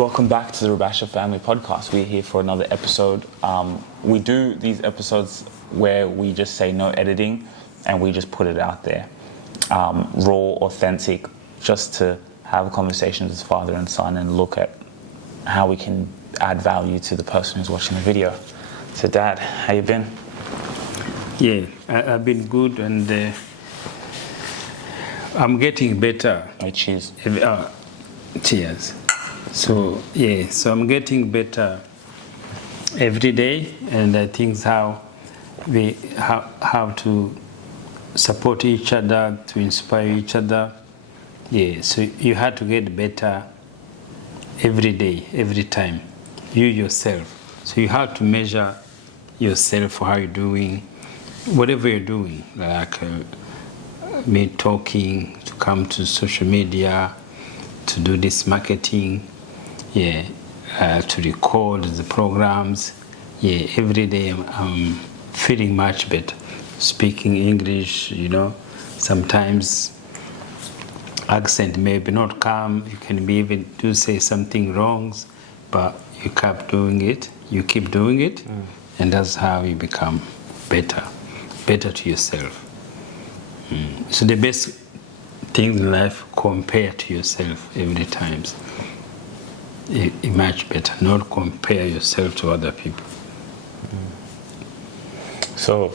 Welcome back to the Rubasha Family Podcast. We're here for another episode. We do these episodes where we just say no editing and we just put it out there. Raw, authentic, just to have conversations as father and son and look at how we can add value to the person who's watching the video. So Dad, how you been? Yeah, I've been good and I'm getting better. Oh, cheers. Cheers. So I'm getting better every day, and I think how to support each other, to inspire each other. Yeah, so you have to get better every day, every time, you yourself. So you have to measure yourself for how you're doing, whatever you're doing, like me talking, to come to social media, to do this marketing, to record the programs. Every day I'm feeling much better. Speaking English, sometimes accent maybe not come, you can be even do say something wrong, but you keep doing it, and that's how you become better to yourself. So the best thing in life, compare to yourself every time. Much better, not compare yourself to other people. So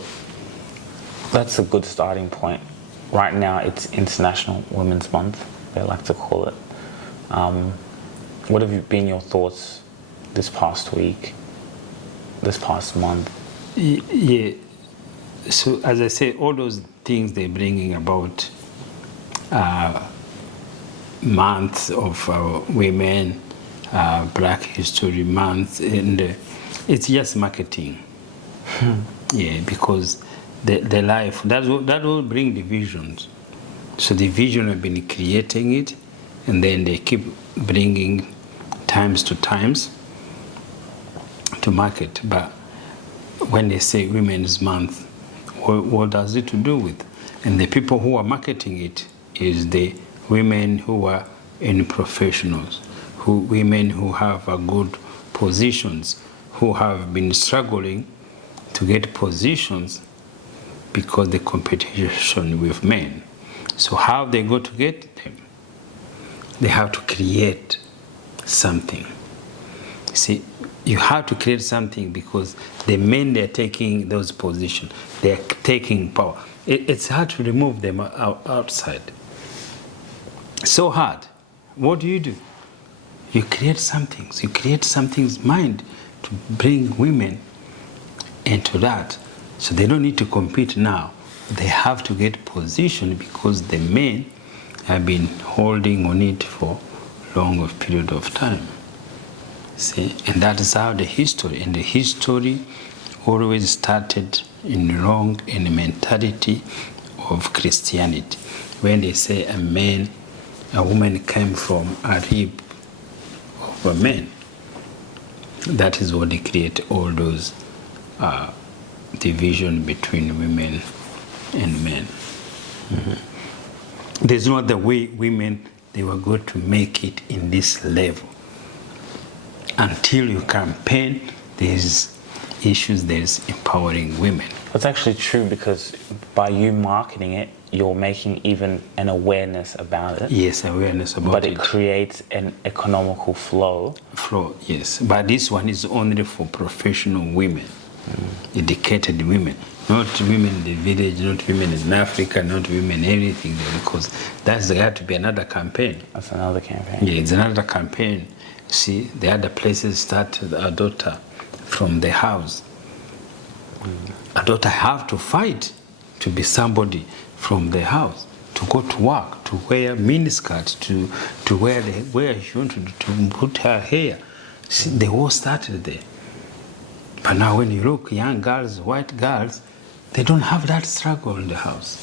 that's a good starting point. Right now it's International Women's Month, they like to call it. What have been your thoughts this past week, this past month? Yeah, so as I say, all those things they're bringing about month of women, Black History Month, and it's just marketing. Yeah, because the life, that will bring divisions. So the vision have been creating it, and then they keep bringing times to market. But when they say Women's Month, what does it to do with? And the people who are marketing it is the women who are in professionals, women who have a good positions, who have been struggling to get positions because the competition with men. So how they go to get them? They have to create something. See, you have to create something because the men, they're taking those positions, they're taking power. It's hard to remove them outside. So hard. What do? You create something. You create something's mind to bring women into that. So they don't need to compete now. They have to get position because the men have been holding on it for a long period of time. See, and that is how the history always started in wrong in the mentality of Christianity. When they say a woman came from a rib of a man, that is what they create all those division between women and men. Mm-hmm. There's no other way women, they were going to make it in this level. Until you campaign, there's issues, there's empowering women. That's actually true, because by you marketing it, you're making even an awareness about it. Yes, awareness about it. But it creates an economical flow. Yes. But this one is only for professional women, educated women. Not women in the village, not women in Africa, not women everything there, because that's got to be another campaign. That's another campaign. Yeah, it's another campaign. See, the other places start a daughter from the house. A daughter have to fight to be somebody from the house, to go to work, to wear miniskirts, to wear she wanted to put her hair. See, the war started there. But now when you look, young girls, white girls, they don't have that struggle in the house.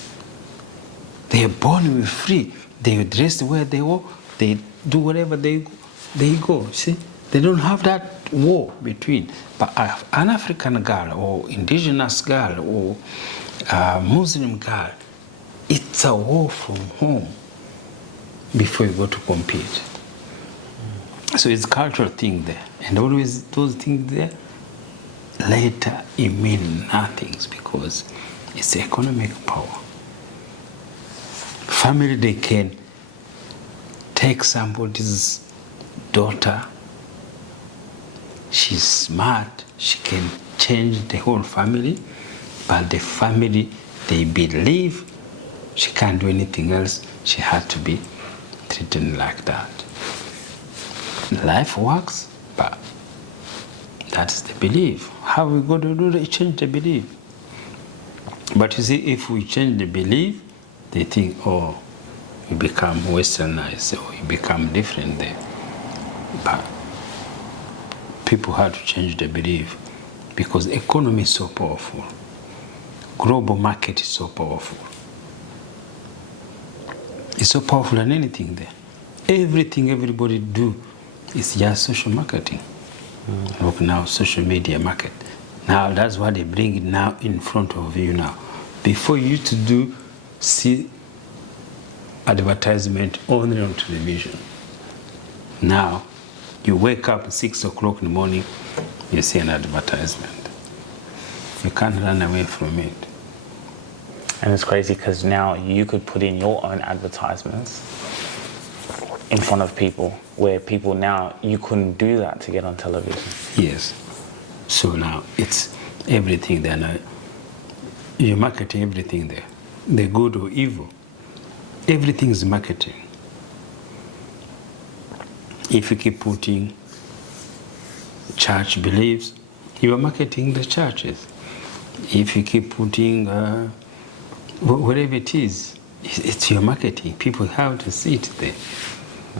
They are born with free. They dress where they go. They do whatever they go. See, they don't have that war between. But an African girl or indigenous girl or Muslim girl, it's a war from home before you go to compete. So it's cultural thing there. And always those things there, later it mean nothing because it's economic power. Family, they can take somebody's daughter, she's smart, she can change the whole family, but the family, they believe she can't do anything else, she had to be treated like that. Life works, but that's the belief. How we going to do that? Change the belief. But you see, if we change the belief, they think, oh, you become westernized or you become different there. But people have to change the belief because the economy is so powerful. Global market is so powerful. It's so powerful than anything there. Everything everybody do is just social marketing. Look now, social media market. Now that's why they bring it now in front of you now. Before you used to see advertisement only on television. Now, you wake up at 6 o'clock in the morning, you see an advertisement. You can't run away from it. And it's crazy because now you could put in your own advertisements in front of people, where people now, you couldn't do that to get on television. Yes. So now it's everything there now. You're marketing everything there. The good or evil. Everything is marketing. If you keep putting church beliefs, you are marketing the churches. If you keep putting whatever it is, it's your marketing. People have to see it there.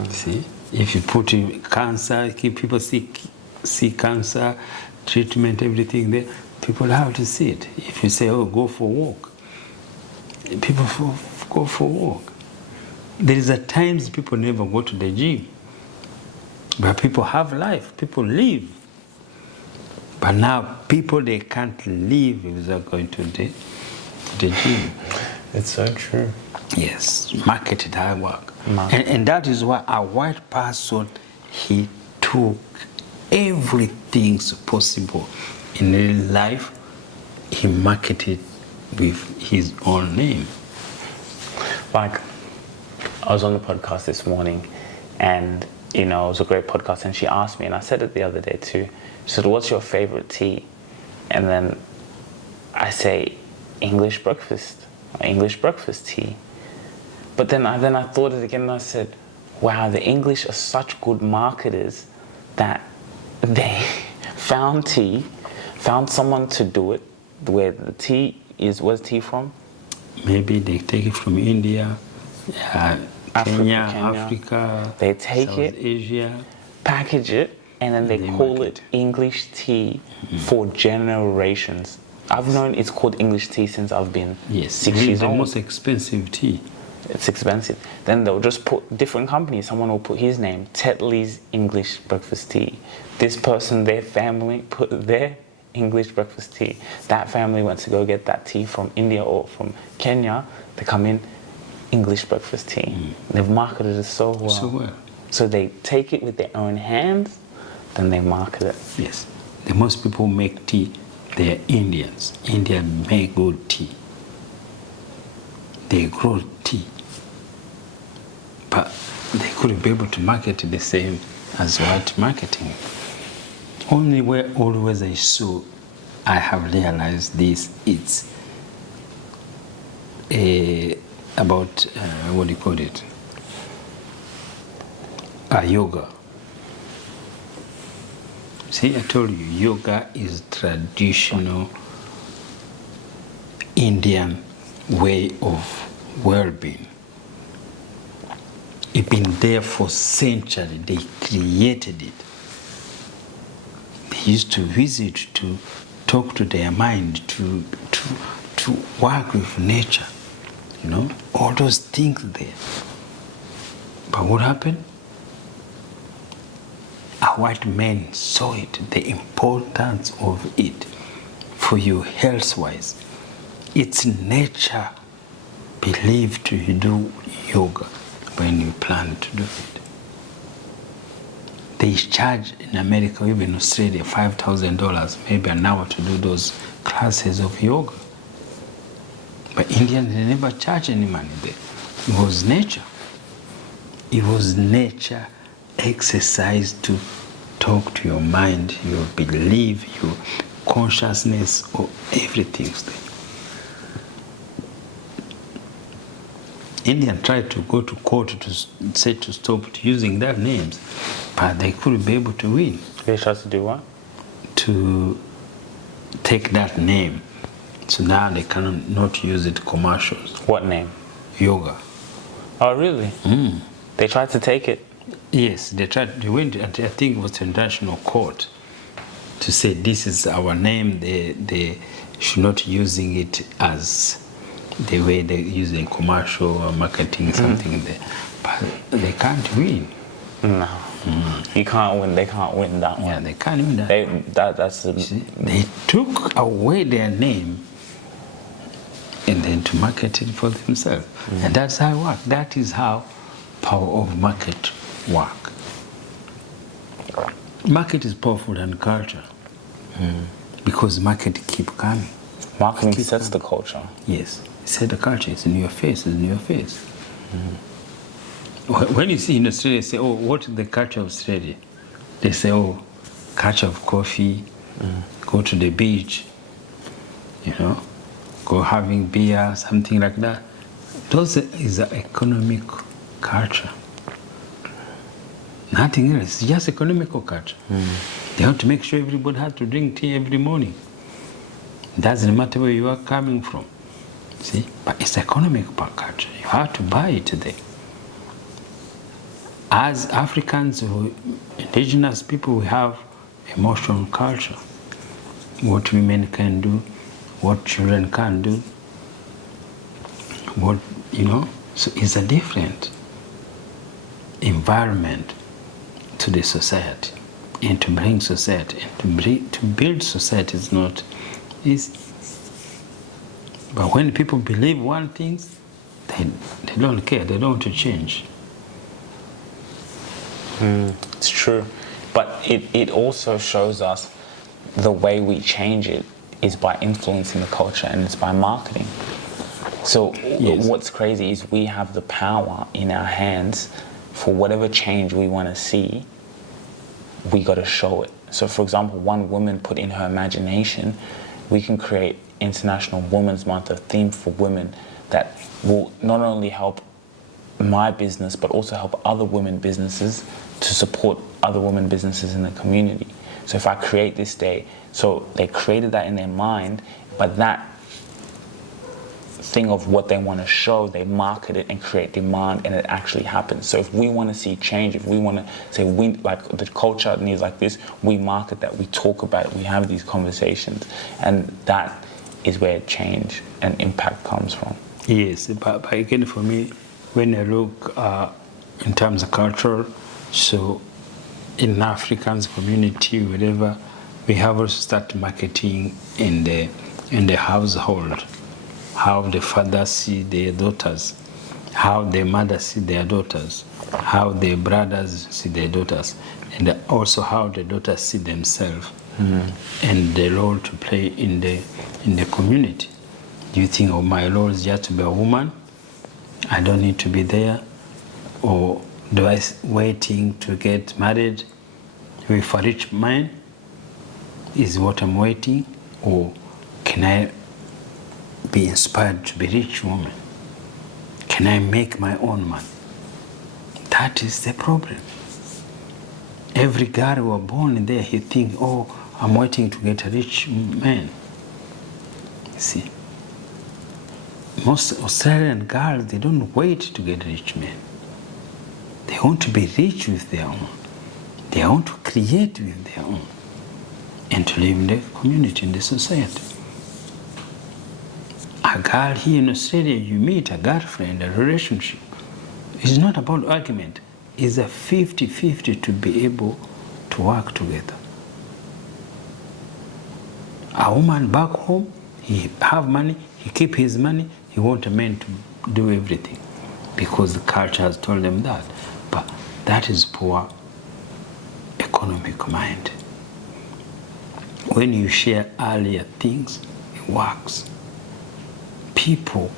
See? If you put in cancer, keep people see cancer, treatment, everything there, people have to see it. If you say, oh, go for a walk, people go for a walk. There is a times people never go to the gym. But people have life, people live. But now people, they can't live without going to the gym. It's so true. Yes, marketed hard work. And that is why a white person, he took everything possible in life, he marketed with his own name. Like, I was on the podcast this morning and, you know, it was a great podcast, and she asked me, and I said it the other day too, she said, what's your favorite tea? And then I say, English breakfast tea. But then I thought it again and I said, wow, the English are such good marketers that they found someone to do it, where the tea is, where's tea from? Maybe they take it from India, Kenya, Africa, they take South it, Asia, package it, and then they call it English tea for generations. I've known it's called English tea since I've been 6 years the old. most expensive tea. It's expensive. Then they'll just put different companies. Someone will put his name, Tetley's English breakfast tea. This person, their family, put their English breakfast tea. That family went to go get that tea from India or from Kenya. They come in, English breakfast tea. They've marketed it so well. So they take it with their own hands, then they market it. Yes. The most people make tea, they're Indians. India make good tea. They grow tea. But they couldn't be able to market it the same as white marketing. Only where always I saw, I have realized this, it's about, what do you call it? Yoga. See, I told you, yoga is traditional Indian way of well-being. It's been there for centuries. They created it. They used to visit, to talk to their mind, to work with nature. You know, all those things there. But what happened? A white man saw it, the importance of it for you health-wise. It's nature believed to do yoga when you plan to do it. they charge in America, even Australia, $5,000 maybe an hour to do those classes of yoga. But Indians, they never charge any money there. It was nature. It was nature exercise to talk to your mind, your belief, your consciousness, or everything. Indian tried to go to court to say to stop using their names, but they couldn't be able to win. They tried to do what? To take that name. So now they cannot use it commercials. What name? Yoga. Oh, really? They tried to take it. Yes, they tried. They went. I think it was the international court to say this is our name. They should not using it as the way they use in commercial or marketing something there, but they can't win. No, you can't win. They can't win that one. Yeah, they can't win that. That's the. They took away their name and then to market it for themselves, and that's how it works. That is how power of market work. Market is powerful than culture because market keep coming. Marketing sets the culture. Yes, set the culture. It's in your face. It's in your face. When you see in Australia, say, "Oh, what is the culture of Australia?" They say, "Oh, culture of coffee. Go to the beach. You know, go having beer, something like that." Those is an economic culture. Nothing else. It's just economical culture. They have to make sure everybody has to drink tea every morning. Doesn't matter where you are coming from. See? But it's economic culture. You have to buy it there. As Africans or indigenous people, we have emotional culture. What women can do, what children can do, what, you know. So it's a different environment to the society. And to bring society, and to build society is not easy. But when people believe one thing, they don't care, they don't want to change. It's true. But it also shows us the way we change it is by influencing the culture, and it's by marketing. So Yes. What's crazy is we have the power in our hands for whatever change we want to see. We got to show it. So for example, one woman put in her imagination, we can create International Women's Month, a theme for women that will not only help my business but also help other women businesses to support other women businesses in the community. So if I create this day, so they created that in their mind, but that thing of what they want to show, they market it and create demand, and it actually happens. So if we want to see change, if we want to say we like the culture needs like this, we market that, we talk about it, we have these conversations, and that is where change and impact comes from. Yes, but again, for me, when I look in terms of culture, so in Africans community, wherever, we have also started marketing in the household, how the fathers see their daughters, how the mothers see their daughters, how the brothers see their daughters, and also how the daughters see themselves, and the role to play in the community. Do you think, oh, my role is just to be a woman? I don't need to be there? Or do I waiting to get married with a rich man? Is what I'm waiting? Or can I be inspired to be a rich woman? Can I make my own money? That is the problem. Every girl who was born in there, he thinks, oh, I'm waiting to get a rich man. See? Most Australian girls, they don't wait to get rich men. They want to be rich with their own. They want to create with their own and to live in the community, in the society. A girl here in Australia, you meet a girlfriend, a relationship. It's not about argument. It's a 50-50 to be able to work together. A woman back home, he have money, he keep his money, he want a man to do everything because the culture has told them that. But that is poor economic mind. When you share earlier things, it works. People,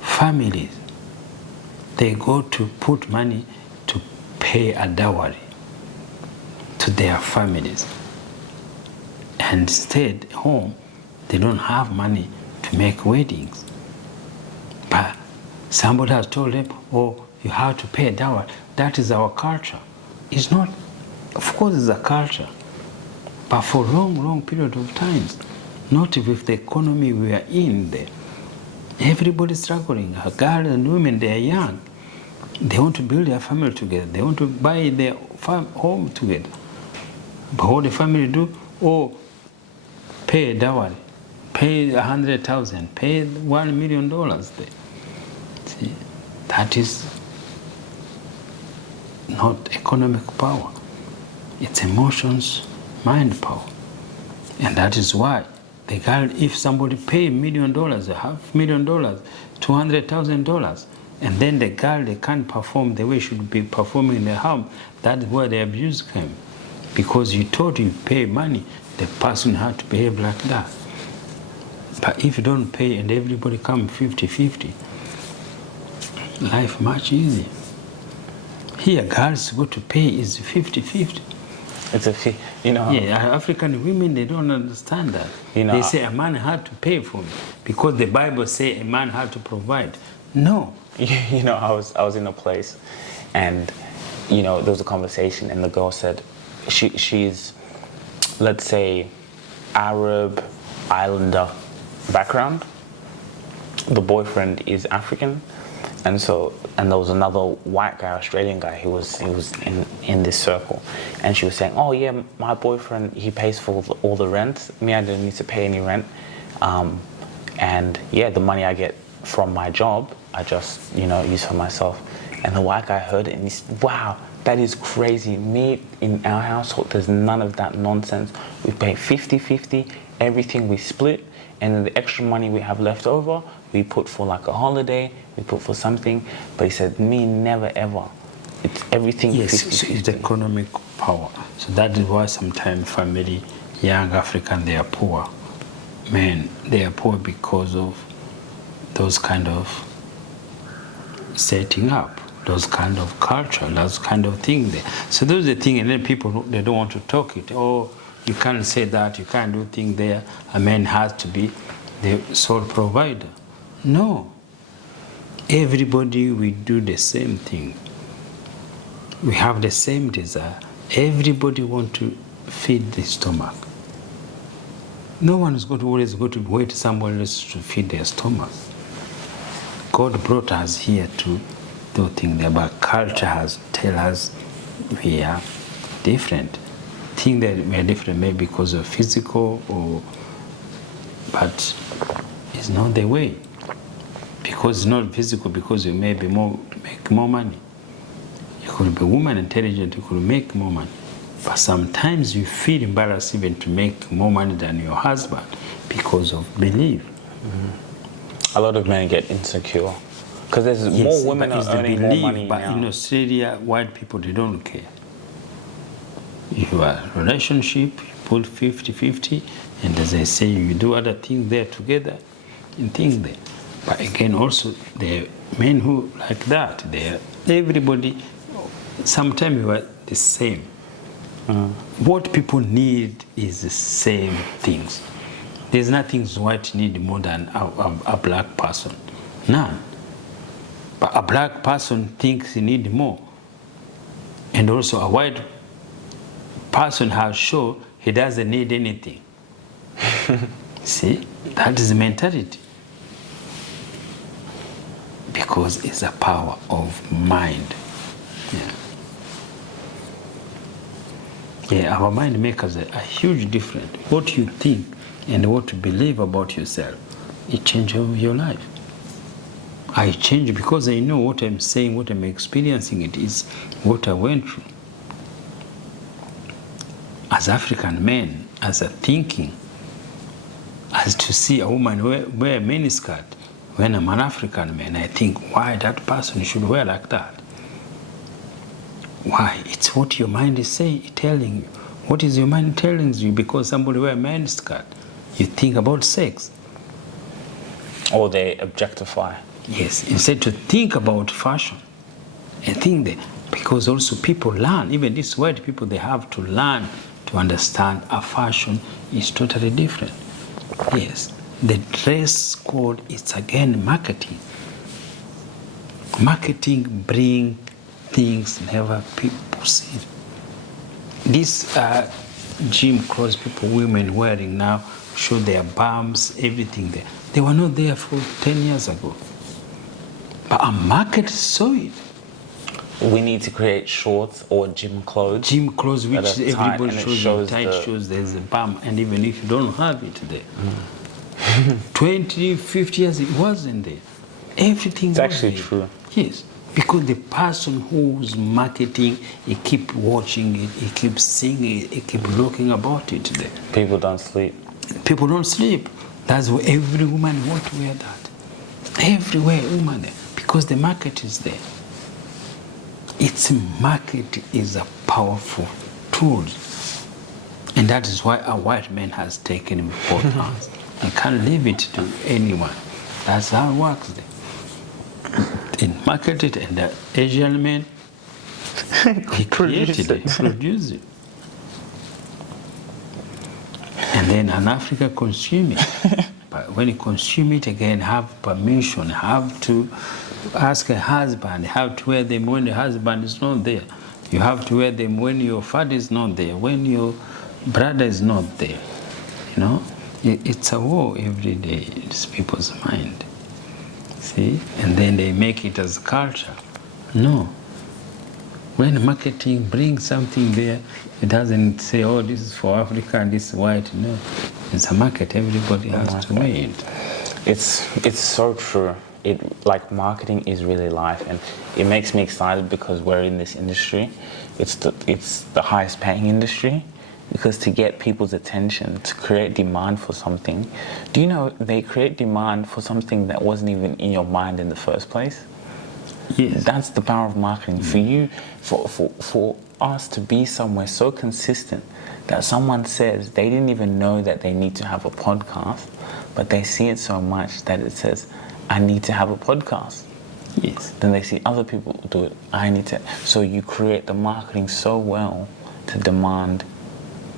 families, they go to put money to pay a dowry to their families. And instead, home, they don't have money to make weddings. But somebody has told them, oh, you have to pay a dowry. That is our culture. It's not, of course it's a culture, but for long period of times, not with the economy we are in there. Everybody's struggling. Girls and women, they are young. They want to build their family together. They want to buy their home together. But what the family do? Oh, pay a dowry, pay 100,000, pay $1 million there. See, that is not economic power. It's emotions, mind power. And that is why the girl, if somebody pay $1 million, $500,000, $200,000, and then the girl, they can't perform the way she should be performing in the home, that's where the abuse came. Because you thought you pay money, the person had to behave like that. But if you don't pay and everybody come 50-50, life much easier. Here, girls go to pay is 50-50. It's a fee, you know. Yeah, African women, they don't understand that. You know, they say a man had to pay for me because the Bible say a man had to provide. No. You know, I was in a place, and you know, there was a conversation, and the girl said, she's, let's say, Arab Islander background. The boyfriend is African, and there was another white guy, Australian guy, he was in this circle, and she was saying, oh yeah, my boyfriend, he pays for all the rent. Me, I didn't need to pay any rent, and yeah, the money I get from my job, I just, you know, use for myself. And the white guy heard it and he said, wow, that is crazy. Me, in our household, there's none of that nonsense. We pay 50-50, everything we split, and then the extra money we have left over, we put for like a holiday, we put for something. But he said, me, never ever. It's everything 50-50. So it's the economic power. So that is why sometimes family, young African, they are poor. Men, they are poor because of those kind of setting up, those kind of culture, those kind of thing there. So those are the thing, and then people, they don't want to talk it. Oh, you can't say that, you can't do thing there. A man has to be the sole provider. No. Everybody, we do the same thing. We have the same desire. Everybody want to feed the stomach. No one is going to always go to wait somebody else to feed their stomach. God brought us here to do things there, but culture has tell us we are different. Think that we are different maybe because of physical, but it's not the way. Because it's not physical, because you may be make more money. You could be woman intelligent, you could make more money. But sometimes you feel embarrassed even to make more money than your husband because of belief. Mm-hmm. A lot of men get insecure because there's more women are earning more money but now. In Australia, white people, they don't care. You have a relationship, you put 50-50, and as I say, you do other things there together and things there. But again, also, the men who like that, everybody, sometimes we are the same. What people need is the same things. There's nothing white need more than a black person. None. But a black person thinks he needs more. And also a white person has shown he doesn't need anything. See, that is the mentality. Because it's a power of mind. Yeah, our mind makes a huge difference. What you think and what you believe about yourself, it changes your life. I change because I know what I'm saying, what I'm experiencing, it is what I went through. As African men, as a thinking, as to see a woman wear a miniskirt, when I'm an African man, I think, why that person should wear like that? Why? It's what your mind is telling you. What is your mind telling you? Because somebody wear a men's skirt, you think about sex. Or they objectify. Yes, instead to think about fashion and think that, because also people learn, even these white people, they have to learn to understand a fashion is totally different. Yes, the dress code is again marketing. Marketing bring things never people see. These gym clothes people, women wearing now show their bums, everything there. They were not there for 10 years ago. But a market saw it. We need to create shorts or gym clothes. Gym clothes which that are tight, everybody and it shows, shows tight the- shows there's a bum, and even if you don't have it there. 20, 50 years it wasn't there. Everything It's was actually there. true. Yes, because the person who's marketing, he keep watching it, he keeps seeing it, he keep looking about it there. People don't sleep. People don't sleep. That's why every woman want to wear that. Everywhere woman there, because the market is there. Its market is a powerful tool. And that is why a white man has taken it before us. You can't leave it to anyone. That's how it works there. He marketed, and the Asian man, he created it, he produced it. And then an Africa consume it. But when you consume it again, have permission, have to ask a husband, have to wear them when the husband is not there. You have to wear them when your father is not there, when your brother is not there. You know, it's a war every day. It's people's mind. See, and then they make it as culture. No. When marketing brings something there, it doesn't say, oh, this is for Africa and this is white. No, it's a market. Everybody has to wear it. It's so true. Like marketing is really life, and it makes me excited because we're in this industry. It's the highest paying industry, because to get people's attention, to create demand for something. Do you know they create demand for something that wasn't even in your mind in the first place? Yes. That's the power of marketing. For you, for us to be somewhere so consistent that someone says they didn't even know that they need to have a podcast, but they see it so much that it says, I need to have a podcast. Yes. Then they see other people do it, I need to. So you create the marketing so well to demand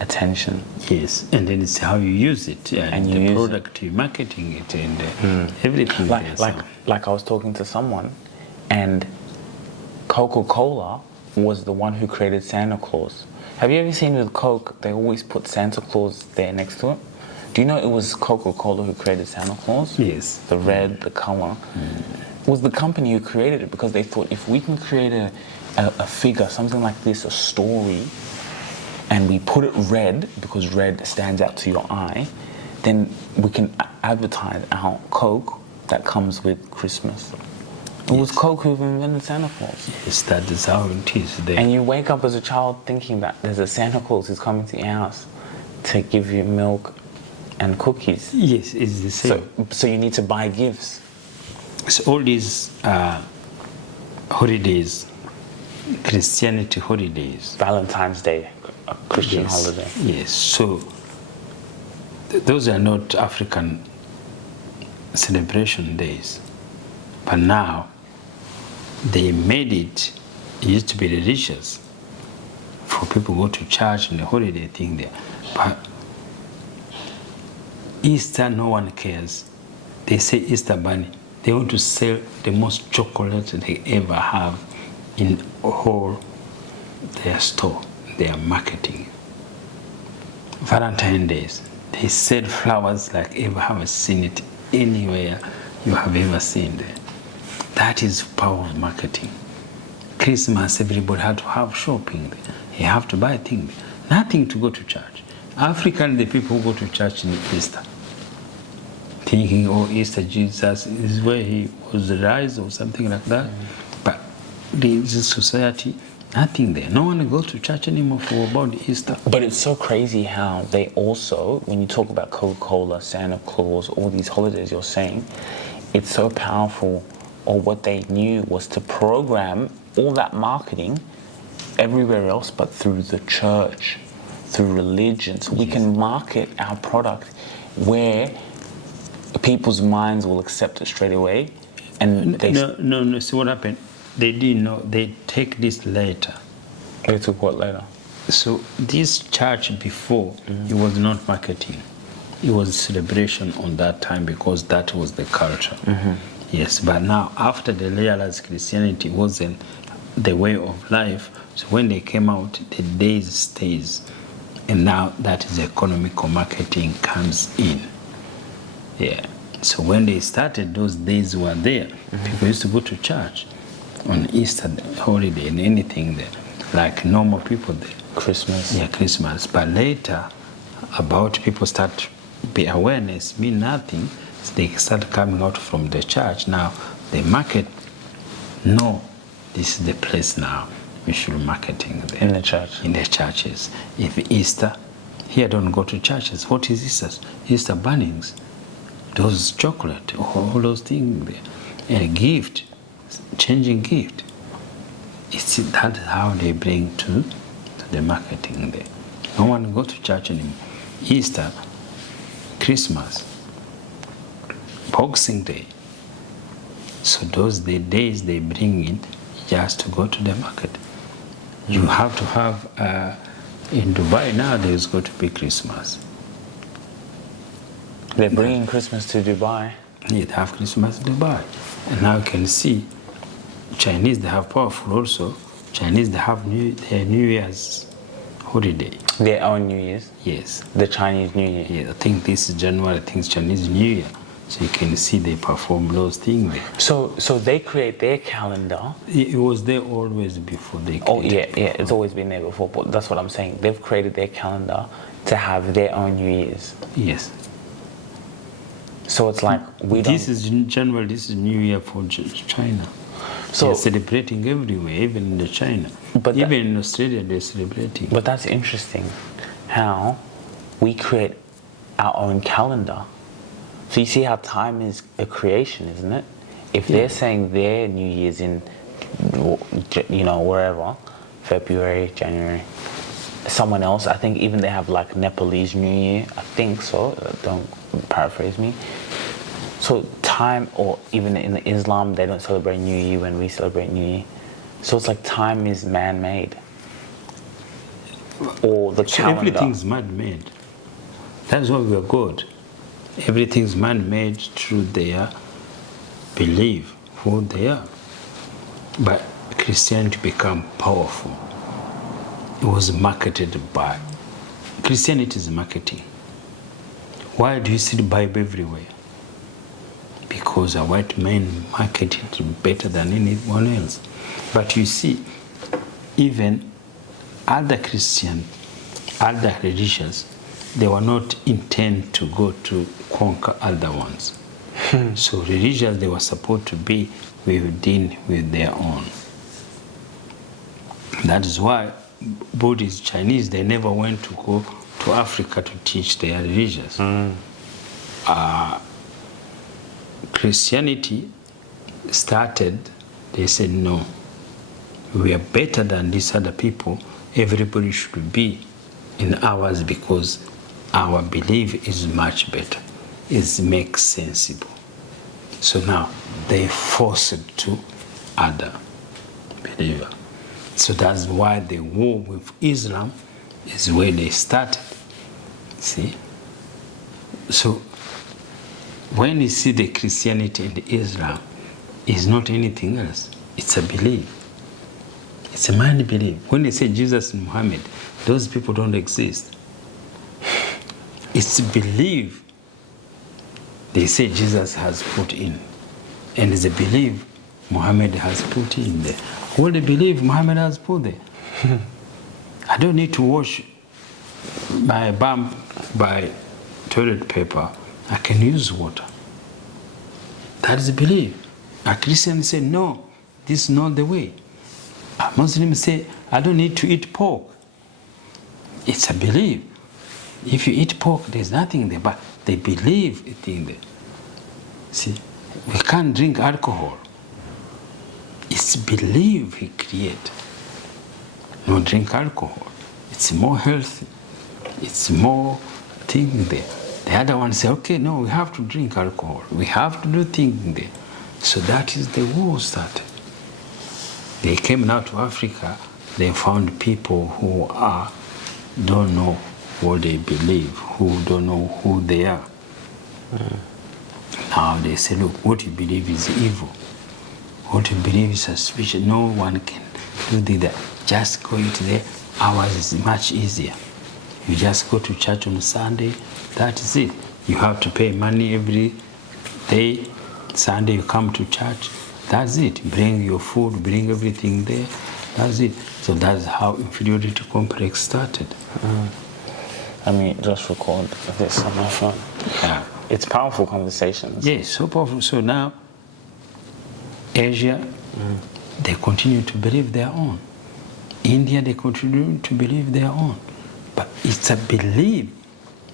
attention. Yes, and then it's how you use it, and you the use it. product, you're marketing it, and everything. there, so- Like I was talking to someone, and Coca-Cola was the one who created Santa Claus. Have you ever seen with Coke, they always put Santa Claus there next to it? Do you know it was Coca-Cola who created Santa Claus? Yes. The red, the color. It was the company who created it, because they thought if we can create a figure, something like this, a story, and we put it red, because red stands out to your eye, then we can advertise our Coke that comes with Christmas. It was Coke who invented Santa Claus. Yes, that is how it is there. And you wake up as a child thinking that there's a Santa Claus who's coming to your house to give you milk and cookies. Yes, it's the same. So you need to buy gifts. So all these holidays, Christianity holidays. Valentine's Day, a Christian holiday. Yes, so those are not African celebration days. But now, they made it used to be religious for people to go to church and the holiday thing there. But Easter, no one cares. They say Easter bunny. They want to sell the most chocolate they ever have in whole their store. They are marketing. Valentine's Days, they sell flowers like ever haven't seen it anywhere you have ever seen there. That is power of marketing. Christmas, everybody had to have shopping. You have to buy things. Nothing to go to church. African, the people who go to church in Easter, thinking, oh, Easter, Jesus is where he was raised or something like that. But the society, nothing there. No one goes to church anymore for about Easter. But it's so crazy how they also, when you talk about Coca-Cola, Santa Claus, all these holidays you're saying, it's so powerful, or what they knew was to program all that marketing everywhere else but through the church, through religion. So we can market our product where people's minds will accept it straight away. And they No. See what happened? They didn't know. They take this later. They took what later? So this church before, it was not marketing. It was celebration on that time because that was the culture. Yes, but now after they realized Christianity wasn't the way of life, so when they came out, the days stays. And now that is economical marketing comes in. Yeah. So when they started, those days were there. People used to go to church on Easter holiday and anything there, like normal people there. Christmas. Yeah, Christmas. But later, about people start be awareness mean nothing. So they start coming out from the church. Now the market, no, this is the place now. We should be marketing there. In the church. In the churches. If Easter, here don't go to churches. What is Easter? Easter burnings. Those chocolate, all those things there. A gift, changing gift. It's that's how they bring to the marketing there. No one go to church anymore. Easter, Christmas, Boxing Day. So those the days they bring in just to go to the market. You have to have, in Dubai now there's going to be Christmas. They're bringing Christmas to Dubai. Yeah, they have Christmas in Dubai. And now you can see Chinese, they have powerful also. Chinese, they have their New Year's holiday. Their own New Year's? Yes. The Chinese New Year? Yeah, I think this is January, I think it's Chinese New Year. So you can see they perform those things there. So they create their calendar. It was there always before they created. Oh, yeah, it's always been there before, but that's what I'm saying. They've created their calendar to have their own New Year's. Yes. So it's like we don't... This is January, this is New Year for China. So they're celebrating everywhere, even in China. But even in Australia, they're celebrating. But that's interesting, how we create our own calendar. So you see how time is a creation, isn't it? If they're saying their New Year's in, wherever, February, January, someone else, I think even they have like Nepalese New Year, I think so, don't paraphrase me. So time, or even in Islam, they don't celebrate New Year when we celebrate New Year. So it's like time is man-made. Or the calendar. Everything's man-made. That's why we are God. Everything's man-made through their belief, who they are. But Christianity became powerful. It was marketed by... Christianity is marketing. Why do you see the Bible everywhere? Because a white man marketed it better than anyone else. But you see, even other Christian, other religions, they were not intent to go to conquer other ones. So religions, they were supposed to be within with their own. That is why Buddhist, Chinese, they never went to go to Africa to teach their religions. Christianity started, they said, no, we are better than these other people. Everybody should be in ours because our belief is much better. It makes sensible. So now they force it to other believers. So that's why the war with Islam is where they started. See? So when you see the Christianity and the Islam, it's not anything else. It's a belief. It's a mind belief. When they say Jesus and Muhammad, those people don't exist. It's a belief they say Jesus has put in. And it's a belief Muhammad has put in there. All the belief Muhammad has put there. I don't need to wash my bum by toilet paper. I can use water. That is a belief. A Christian say, no, this is not the way. A Muslim say, I don't need to eat pork. It's a belief. If you eat pork, there's nothing there, but they believe it in there. See, we can't drink alcohol. It's belief he created. no drink alcohol. It's more healthy. It's more thing there. The other one say, okay, no, we have to drink alcohol. We have to do things there. So that is the war started. They came now to Africa. They found people who don't know what they believe, who don't know who they are. Now they say, look, what you believe is evil. What you believe is suspicious. No one can do that. Just go into there. Ours is much easier. You just go to church on Sunday. That is it. You have to pay money every day. Sunday you come to church. That's it. Bring your food, bring everything there. That's it. So that's how inferiority complex started. Let me just record this on my phone. Yeah. It's powerful conversations. Yes, so powerful. So now, Asia, they continue to believe their own. India, they continue to believe their own. But it's a belief,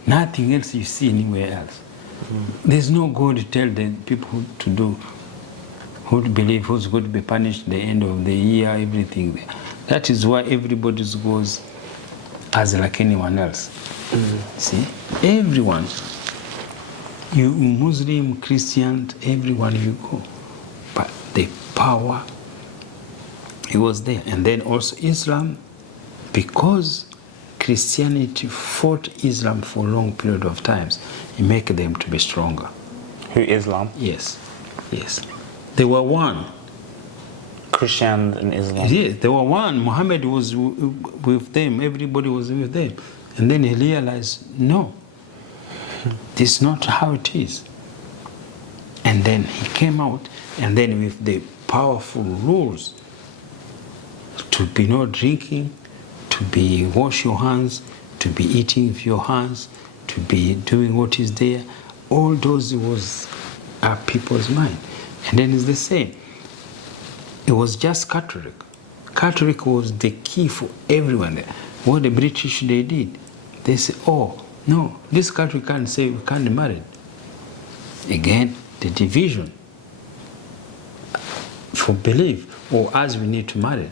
nothing else you see anywhere else. There's no God to tell the people who to do, who to believe, who's going to be punished at the end of the year, everything. That is why everybody goes as like anyone else. See, everyone, you Muslim, Christian, everyone you go. But the power, it was there. And then also Islam, because Christianity fought Islam for a long period of times, it make them to be stronger. Who, Islam? Yes, yes. They were one. Christian and Islam. Yes, they were one. Muhammad was with them. Everybody was with them. And then he realized, no, this is not how it is. And then he came out, and then with the powerful rules to be not drinking, to be wash your hands, to be eating with your hands, to be doing what is there, all those was people's mind. And then it's the same. It was just Catholic. Catholic was the key for everyone. What the British they did, they said, oh, no, this country can't say we can't marry. Again, the division for belief, or as we need to marry.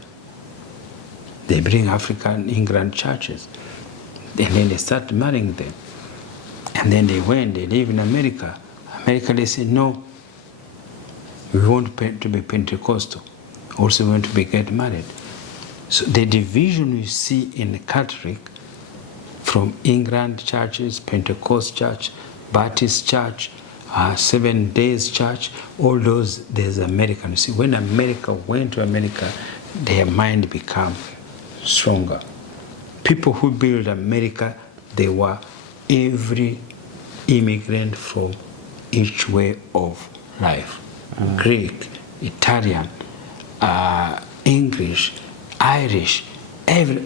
They bring African England churches, and then they start marrying them. And then they went, they live in America. America, they say, no, we want to be Pentecostal. Also we want to be get married. So the division you see in the Catholic, from England churches, Pentecost church, Baptist church, 7 Days church, all those, there's American. See, when America went to America, their mind became stronger. People who built America, they were every immigrant from each way of life. Greek, Italian, English, Irish,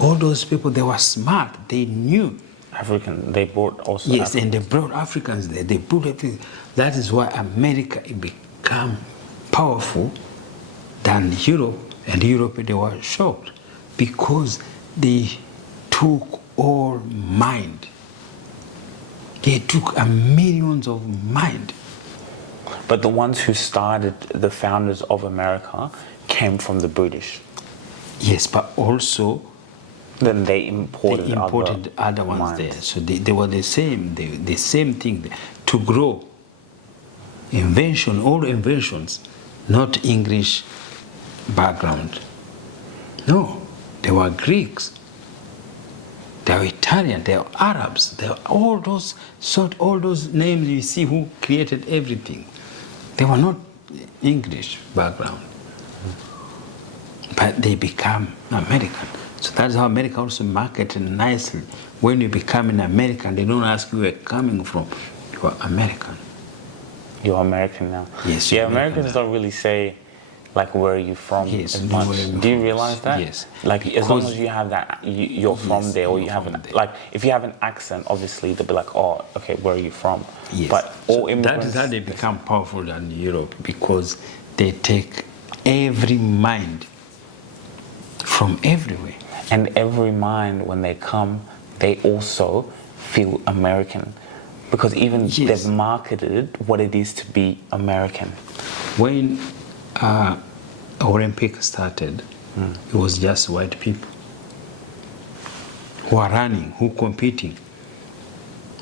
all those people, they were smart, they knew. African, they brought also. Yes, African. and they brought Africans there, they put everything. That is why America became powerful than Europe, and Europe, they were shocked because they took all mind. They took millions of mind. But the ones who started, the founders of America, came from the British. Yes, but also Then they imported other ones minds. there. So they were the same, the same thing. To grow, all inventions, not English background. No, they were Greeks. They were Italian, they were Arabs, they were all those names you see who created everything. They were not English background. But they become American. So that's how America also marketed nicely. When you become an American, they don't ask you where you're coming from. You are American. You're American now. Yes, Yeah, you're American Americans now. don't really say, like, where are you from Yes, as no, much. where are you Do you from? realize that? Yes. Like, as long Because- as you have that, you're from Yes, there, or you you're have from an, there. like, if you have an accent, obviously, they'll be like, oh, okay, where are you from? Yes. But all So immigrants... that is how they become powerful than Europe, because they take every mind from everywhere. And every mind, when they come, they also feel American. Because even Yes. they've marketed what it is to be American. When Olympic started, it was just white people. who are running, who competing.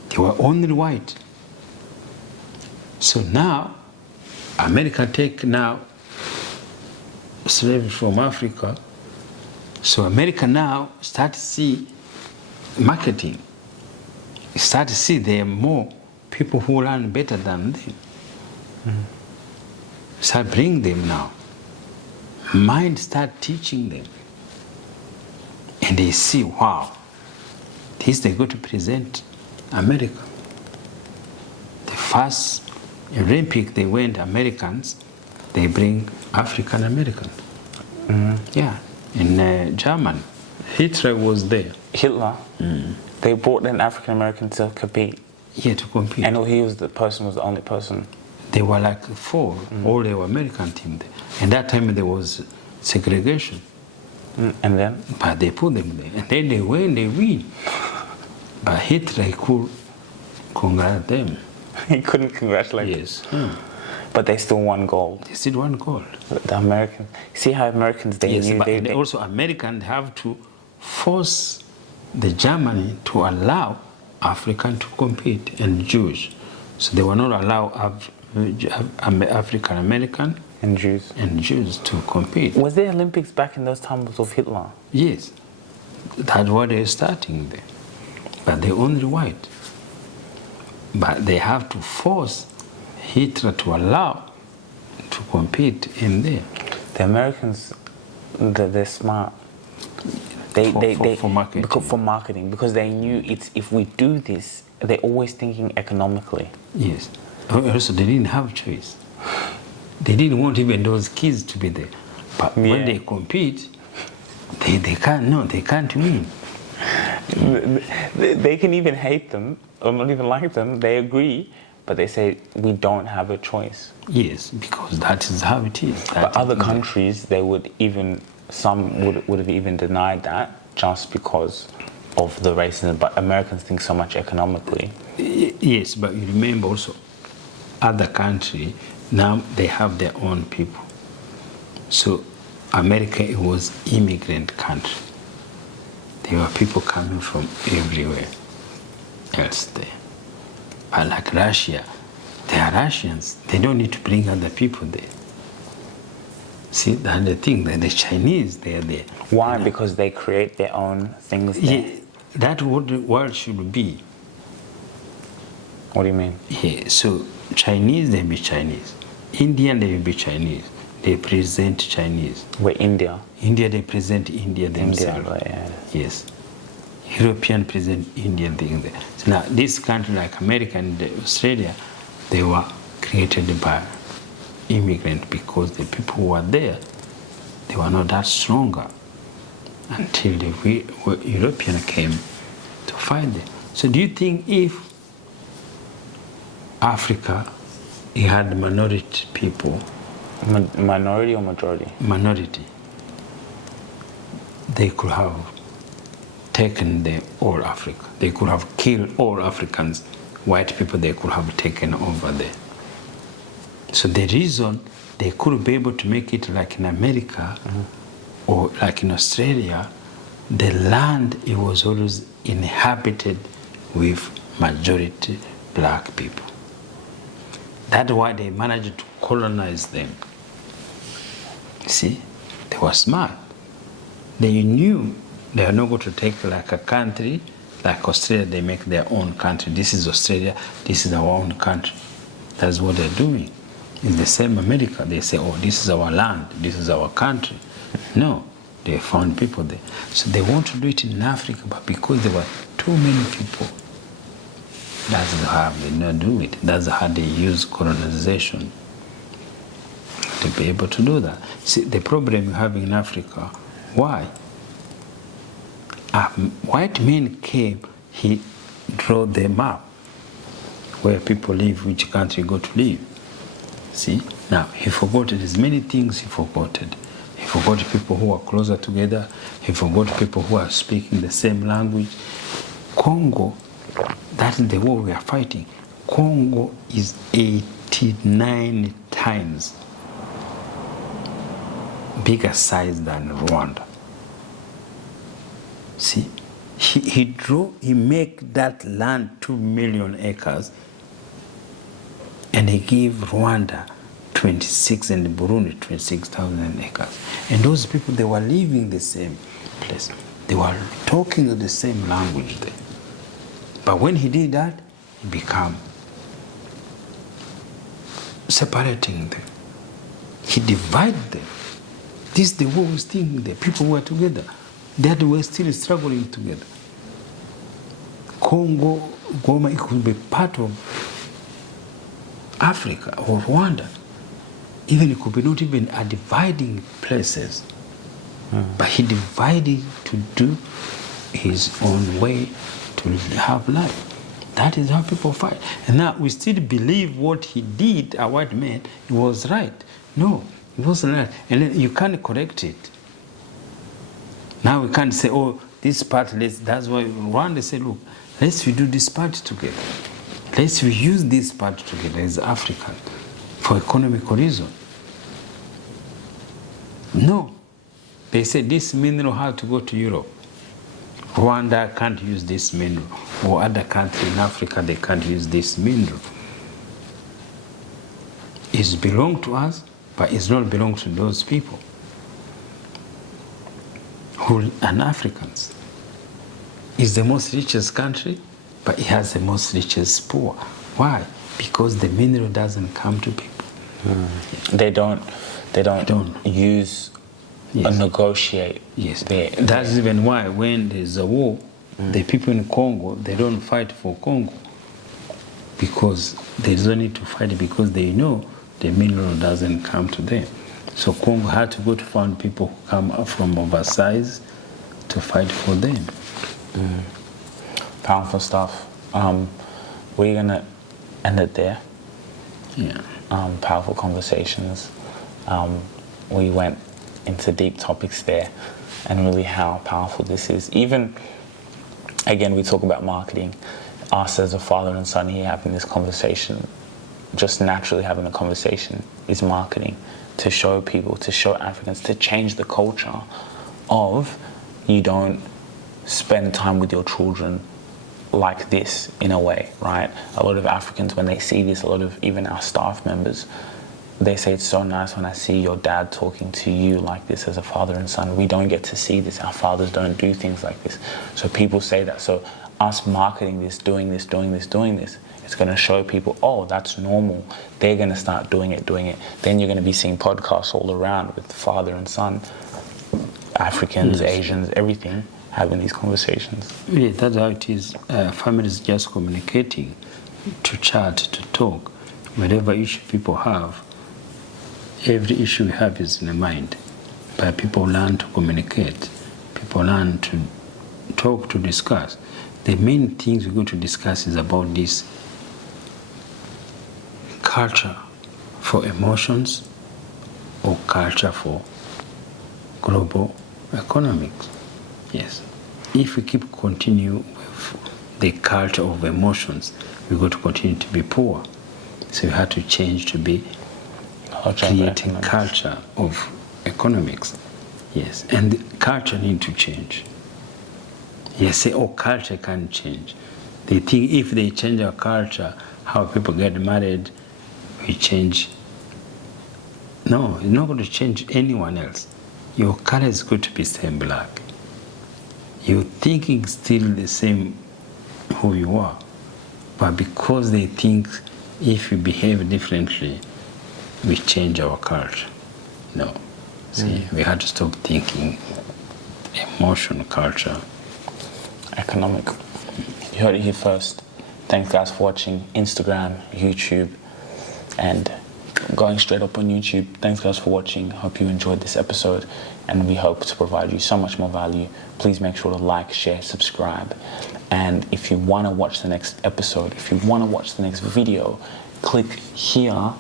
They were only white. So now, America take now slaves from Africa. So America now start to see marketing. Start to see there are more people who learn better than them. Start bring them now. Mind start teaching them. And they see, wow, this they go to present America. The first Olympic they went Americans, they bring African Americans. Yeah, in Germany. Hitler was there. Hitler, they brought an African American to compete. Yeah, to compete. And he was the only person. They were like 4, all they were American team there. And that time there was segregation. And then? But they put them there. And then they win. But Hitler could congratulate them. He couldn't congratulate Yes. But they still won gold. They still won gold. The Americans. See how Americans, they Yes, knew but they also Americans have to force the Germany to allow African to compete and Jews. So they were not allowed African American and Jews. and Jews to compete. Was there Olympics back in those times of Hitler? Yes, that's what they're starting there. But they're only white. But they have to force Hitler to allow to compete in there. The Americans, they're smart. For marketing. For marketing, because they knew if we do this, they're always thinking economically. Yes. Also, they didn't have choice. They didn't want even those kids to be there. But when they compete, they can't win. They can even hate them or not even like them. They agree, but they say we don't have a choice. Yes, because that is how it is. But other countries, they would even, some would have even denied that just because of the racism. But Americans think so much economically. Yes, but you remember also, other country now they have their own people. So America, it was immigrant country. There were people coming from everywhere else there. But like Russia, they are Russians. They don't need to bring other people there. See, that's the thing, that the Chinese, they are there. Why? Because they create their own things there. Yeah, that's what the world should be. What do you mean? Yeah, so Chinese, they be Chinese. Indian, they will be Chinese. They present Chinese. We're India. India, they present India themselves. India, right, yeah. Yes. European present Indian thing there. So now, this country like America and Australia, they were created by immigrants because the people who were there, they were not that stronger until the European came to fight them. So do you think if Africa had minority people, Minority or majority? minority, they could have taken all Africa. They could have killed all Africans, white people, they could have taken over there. So the reason they couldn't be able to make it like in America or like in Australia, the land, it was always inhabited with majority black people. That's why they managed to colonize them. See, they were smart. They knew they are not going to take like a country, like Australia, they make their own country. This is Australia, this is our own country. That's what they're doing. In the same America, they say, oh, this is our land, this is our country. No, they found people there. So they want to do it in Africa, but because there were too many people, that's how they not do it. That's how they use colonization to be able to do that. See, the problem you have in Africa, why? White men came, he drew the map where people live, which country go to live. See? Now, he forgot there's many things he forgot. He forgot people who are closer together. He forgot people who are speaking the same language. Congo, that's the war we are fighting. Congo is 89 times bigger size than Rwanda. See, He make that land 2 million acres, and he gave Rwanda 26 and Burundi 26,000 acres. And those people, they were living the same place. They were talking the same language there. But when he did that, he became separating them. He divided them. This is the worst thing. The people were together. That were still struggling together. Congo, Goma, it could be part of Africa or Rwanda. Even it could be not even a dividing places. But he divided to do his own way to have life. That is how people fight. And now we still believe what he did, a white man, it was right. No, it wasn't right. And then you can't correct it. Now we can't say, oh, this part, that's why Rwanda said, look, let's we do this part together. Let's we use this part together as African for economic reason. No. They said this mineral had to go to Europe. Rwanda can't use this mineral. Or other countries in Africa, they can't use this mineral. It belongs to us, but it's not belong to those people who are Africans. It's the most richest country, but it has the most richest poor. Why? Because the mineral doesn't come to people. They don't use or negotiate. Yes. That's even why when there's a war, the people in Congo, they don't fight for Congo. Because they don't need to fight because they know the mineral doesn't come to them. So Congo had to go to find people who come up from oversized to fight for them. Powerful stuff. We're gonna end it there. Yeah. Powerful conversations. We went into deep topics there, and really how powerful this is. Even, again, we talk about marketing. Us as a father and son here having this conversation, just naturally having a conversation, is marketing. To show people, to show Africans, to change the culture of you don't spend time with your children like this, in a way, right? A lot of Africans, when they see this, a lot of even our staff members, they say it's so nice when I see your dad talking to you like this as a father and son. We don't get to see this. Our fathers don't do things like this. So people say that. So us marketing this, doing this, it's going to show people, oh, that's normal. They're going to start doing it. Then you're going to be seeing podcasts all around with father and son, Africans, Asians, everything, having these conversations. Yeah, that's how it is. Families just communicating, to chat, to talk. Whatever issue people have, every issue we have is in the mind. But people learn to communicate. People learn to talk, to discuss. The main things we're going to discuss is about this culture for emotions or culture for global economics. Yes. If we keep continue with the culture of emotions, we're going to continue to be poor. So we have to change to be creating culture of economics. Yes. And the culture need to change. Yes, say, oh, culture can change. They think if they change our culture, how people get married, we change. No, it's not going to change anyone else. Your color is going to be same black. You're thinking still the same who you are. But because they think if we behave differently, we change our culture. No. See, we had to stop thinking emotion, culture. Economic. You heard it here first. Thanks guys for watching Instagram, YouTube, and going straight up on YouTube. Thanks guys for watching. Hope you enjoyed this episode, and we hope to provide you so much more value. Please make sure to like, share, subscribe, and if you want to watch the next episode, if you want to watch the next video, click here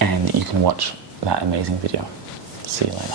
and you can watch that amazing video. See you later.